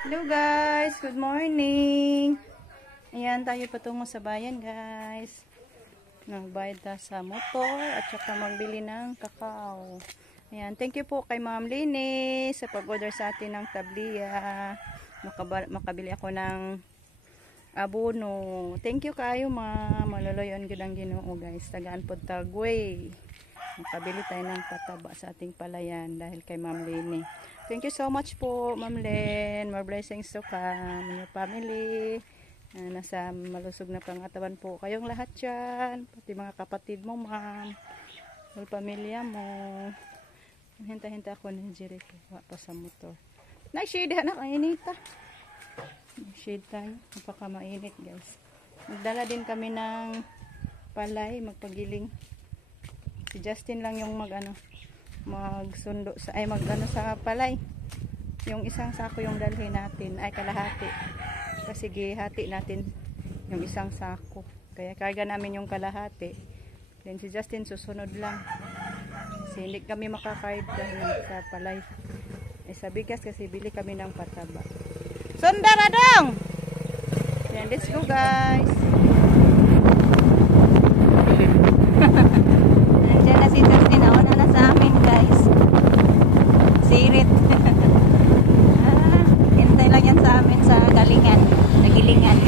Hello guys, good morning. Ayan, tayo patungo sa bayan guys. Nagbayad ta sa motor at saka magbili ng kakao. Ayan, thank you po kay Ma'am Lini sa pag-order sa atin ng tabliya. Makabili ako ng abono. Thank you kayo mga maloloyon gud ang Ginoo guys. Tagaan pod tagway. Makabili tayo ng pataba sa ating palayan dahil kay Ma'am Lini. Thank you so much po, Ma'am Len. More blessings to come in your family. Nasa malusog na pangatawan po kayong lahat dyan. Pati mga kapatid mo, Ma'am. Whole pamilya mo. Hinta-hinta ako ng Jericho. Wa pa sa motor. Na-shade na kainita. Shade tayo. Napaka mainit, guys. Magdala din kami ng palay, magpagiling. Si Justin lang yung magsundo sa sa palay. Yung isang sako yung dalhin natin ay kalahati. Kasi hati natin yung isang sako. Kaya karga namin yung kalahati. Then si Justin susunod lang. Kasi hindi kami makakarga sa palay. Sa bigas kasi bili kami ng pataba. Sundara dong! Yan, let's go guys! Nandiyan na si Justin. Nauna na sa amin guys. Sirit. Hintay lang yan sa amin sa galingan. Nagilingan.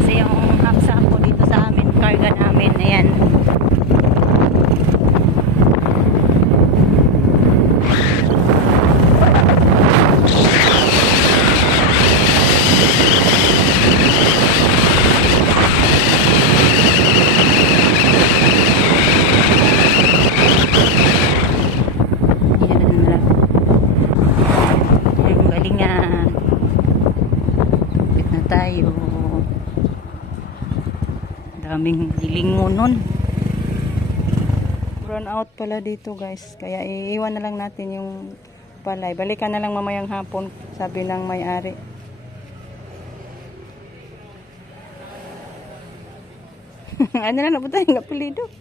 Kasi yung hapsa po dito sa amin. Karga namin. Ayan. Tayo daming dilingon nun. Run out pala dito guys, kaya iiwan na lang natin yung palay, balikan na lang mamayang hapon sabi ng may-ari. Ano na nabuta yung apelido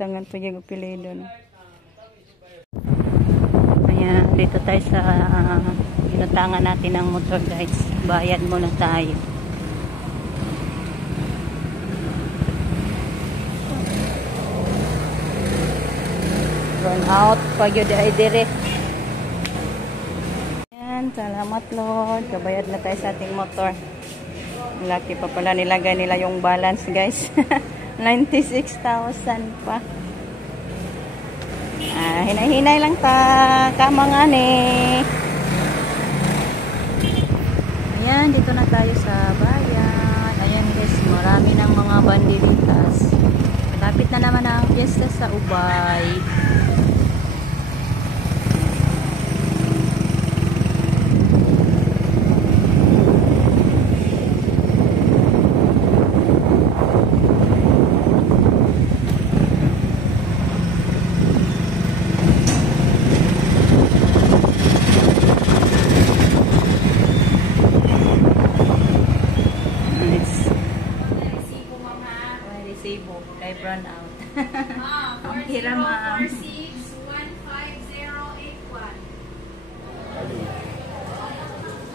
tangan pa yung apelido no? Ayan, dito tayo sa inutangan natin ng motor guys. Bayad muna tayo. Run out pag yun ay dire. Ayan, salamat Lord. Kabayad na tayo sa ating motor. Laki pa pala nilagay nila yung balance guys. 96,000 pa. Hinay-hinay lang ta. Kamangan eh. Ayan, dito na tayo sa bayan. Ayan guys, marami ng mga bandilitas. Malapit na naman ang fiesta sa Ubay. Live run out. Ang hira ma'am. 46-15081.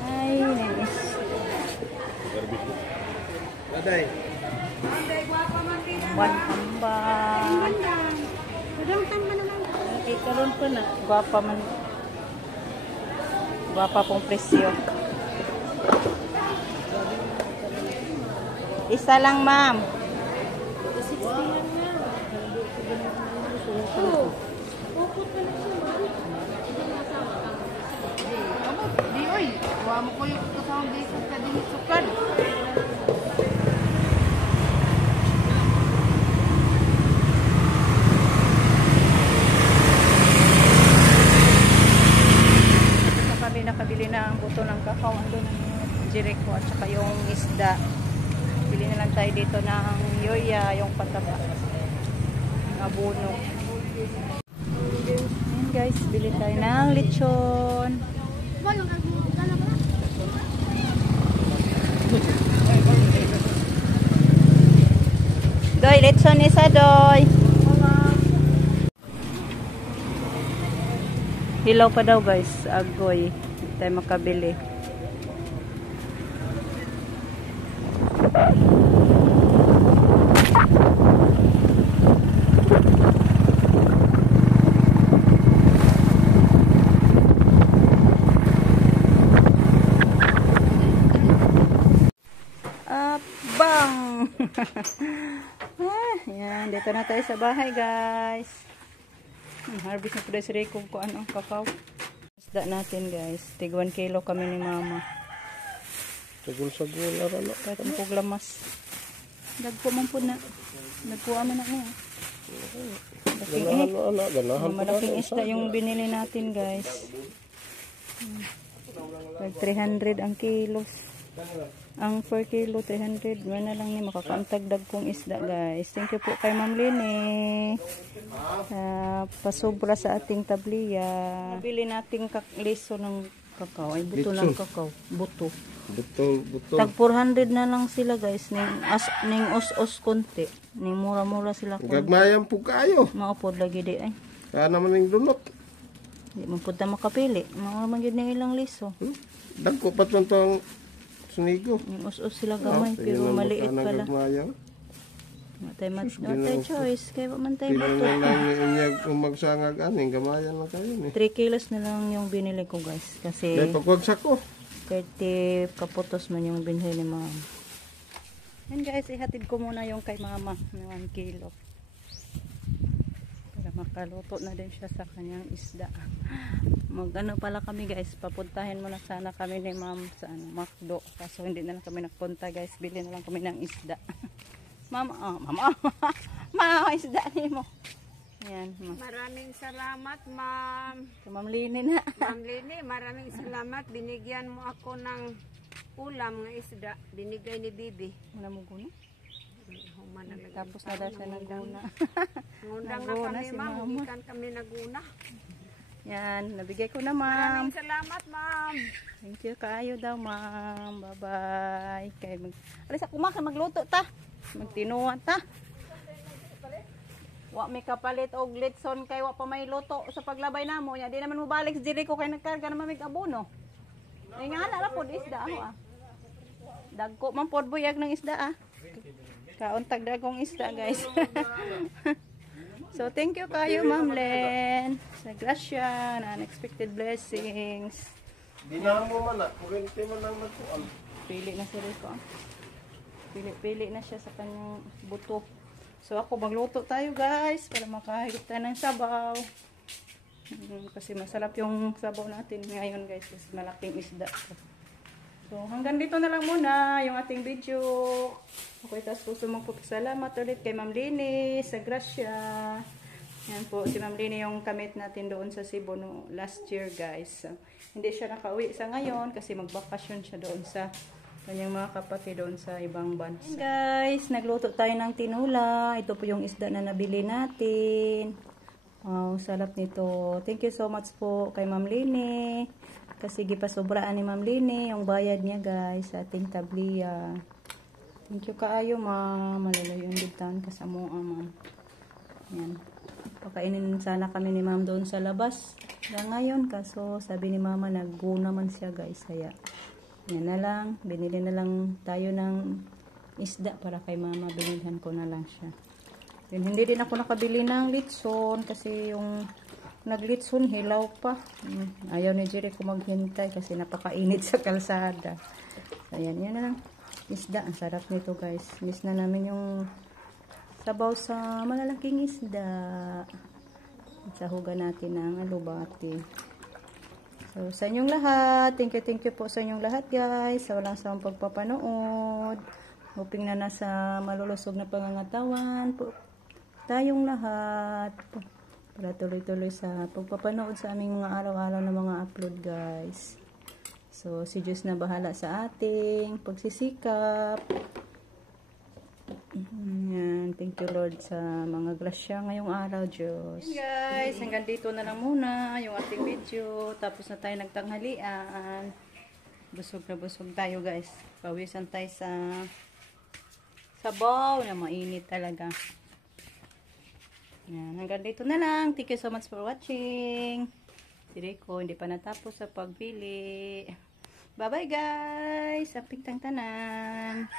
Ay, nice. Daday. Daday, guwapa man din. One hamba. Kadang tamba naman. Okay, karoon ko na. Guwapa man. Guwapa pong presyo. Isa lang ma'am. Di oy, wa mo ko yung kasama dito sa dinit sukad. Kami nakabili na ang buto ng kakao. Andun ang Jericho at saka yung isda. Bili na lang tayo dito ng yoya, yung pataba. Abono. Ayan guys, bili tayo ng lechon. Doy, lechon isa doy. Hilaw pa daw guys, agoy. tayo makabili. Bang! Yan, dito na tayo sa bahay, guys. Harvest na po si Rico kung ano ang kakao. Isda natin, guys. Tig 1 kilo kami ni mama. Sagol-sagol ara na. Kahit ang puglamas. Dagpo man po na. Nagkuha man ako. Ganahan Malaking isda yung binili natin, guys. 300 ang kilos. Ang per kilo 300, na lang ni makakaantagdag kong isda, guys. Thank you po kay Ma'am Lini. Pasobra sa ating tabliya. Nabili nating liso ng kakao. Ay, buto ng kakao. Buto. Buto. Tag 400 na lang sila, guys. Ning os-os konti. Ning mura-mura sila konti. Gagmayan po kayo. Maupod lagi di ay. Kaya naman yung dunot. Di mo punta makapili. Mga magid na ilang liso. Dagko pa itong sunigo. Ning os-os sila gamay, pero maliit pala. Gagmayan. Matay choice. Kaya man tayo Pila buto. na lang inyag kung magsangag aning gamayan na kayo ni. 3 kilos na lang yung binili ko, guys. Kasi Dahil pagwagsak ko. 30 kaputos man yung binili ni mama. Yan, guys, ihatid ko muna yung kay mama na 1 kilo. Para makaluto na din siya sa kanyang isda. Mag-ano pala kami, guys. Papuntahin muna sana kami ni ma'am sa McDo. Kaso hindi na lang kami nagpunta, guys. Bili na lang kami ng isda. Mama, mama, isda ni mo. Yan, ma. Maraming salamat, ma'am. Ma'am Lini na. Ma'am Lini, maraming salamat. Binigyan mo ako ng ulam ng isda. Binigay ni Bibi. Muna mo guna. Humanalaga. Tapos na daw siya naguna. Ngundang na Naguna kami, si ma'am. mama. Hindi kami naguna. Yan, nabigay ko na, ma'am. Maraming salamat, ma'am. Thank you kayo daw, ma'am. Bye-bye. Alis ako magluto ta. Magtinuwa ta. Wa may kapalit og litson kay wa pa may luto sa paglabay namo. Ya di naman mo balik sa diri ko kay nagkarga naman mig abono. Ay nga na pod isda ako ah. Dagko man pod buyag ng isda ah. Kauntag dagong isda, guys. So thank you kayo, Ma'am Len. Sa grasya na unexpected blessings. Dinahan mo man na. Kurinti man lang nagkuhan. Pili na si Rico. Pili na siya sa kanyang buto. So ako magluto tayo, guys, para makahigit tayo ng sabaw. Kasi masarap yung sabaw natin ngayon, guys. Kasi malaking isda. So hanggang dito na lang muna yung ating video. Okay, tas puso mong salamat ulit kay Ma'am Lini sa grasya. Yan po, si Ma'am Lini yung kamit natin doon sa Cebu no, last year, guys. So, hindi siya nakauwi sa ngayon kasi magbakasyon siya doon sa kanyang mga kapatid doon sa ibang bansa. And guys, nagluto tayo ng tinula. Ito po yung isda na nabili natin. Wow, sarap nito. Thank you so much po kay Ma'am Lini. Kasi gipasobraan ni Ma'am Lini yung bayad niya, guys, sa ating tabliya. Thank you kaayo, ma'am. Malalayo yung bigtan kasamo, ma'am. Yan. Pakainin sana kami ni ma'am doon sa labas. Ngayon, kaso sabi ni mama, nag-go naman siya, guys. Kaya, yan na lang. Binili na lang tayo ng isda para kay mama. Binilhan ko na lang siya. Yun, hindi din ako nakabili ng litson kasi yung naglitson, hilaw pa. Ayaw ni Jerry ko maghintay kasi napakainit sa kalsada. So, yan na lang. Isda, ang sarap nito, guys. Miss na namin yung sabaw sa malalaking isda. Sahugan natin ng alubati. So, sa inyong lahat, thank you po sa inyong lahat, guys, sa walang sawang pagpapanood. Hoping na nasa malulusog na pangangatawan po tayong lahat. Para tuloy-tuloy sa pagpapanood sa aming mga araw-araw na mga upload, guys. So, si Diyos na bahala sa ating pagsisikap. Yan. Thank you, Lord, sa mga grasya ngayong araw, Diyos. Guys, hanggang dito na lang muna yung ating video. Tapos na tayo nagtanghalian. Busog na busog tayo, guys. Pawisan tayo sa sabaw na mainit talaga. Yan. Hanggang dito na lang. Thank you so much for watching. Si Rico, hindi pa natapos sa pagpili. Bye-bye guys! Aping tang tanan!